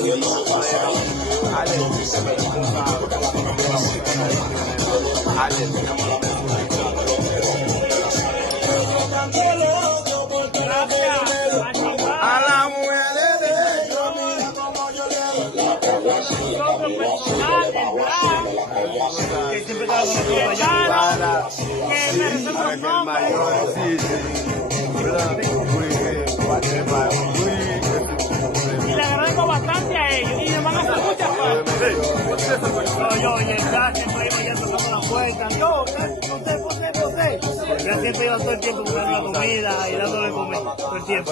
A la mujer de Dios, mira como yo le Que siempre estaba con nosotros allá. que me resuelva el nombre. Y le agradezco bastante a ellos y me van a hacer muchas cosas. No, yo y el chat siempre iba ya tocando la puerta. Yo, usted. Ya siempre iba todo el tiempo buscando la comida y dándole comer todo el tiempo.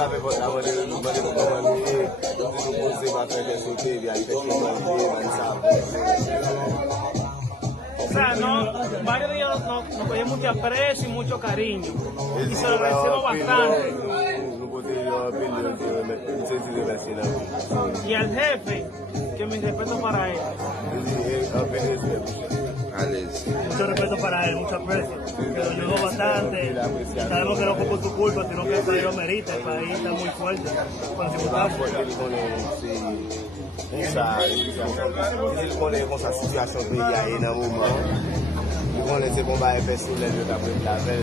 O sea, varios de ellos nos cogían mucho aprecio y mucho cariño. Y se lo agradecemos bastante. Y al jefe, que mi respeto para él. Mucho respeto para él, mucho aprecio. Que lo ayudó bastante. Sabemos que no fue por su culpa, sino que el país lo merita. El país está muy fuerte. Con sa situasyon pe ya e nan mouman, yon konen se kon ba e fe sou lè de tapre la vel.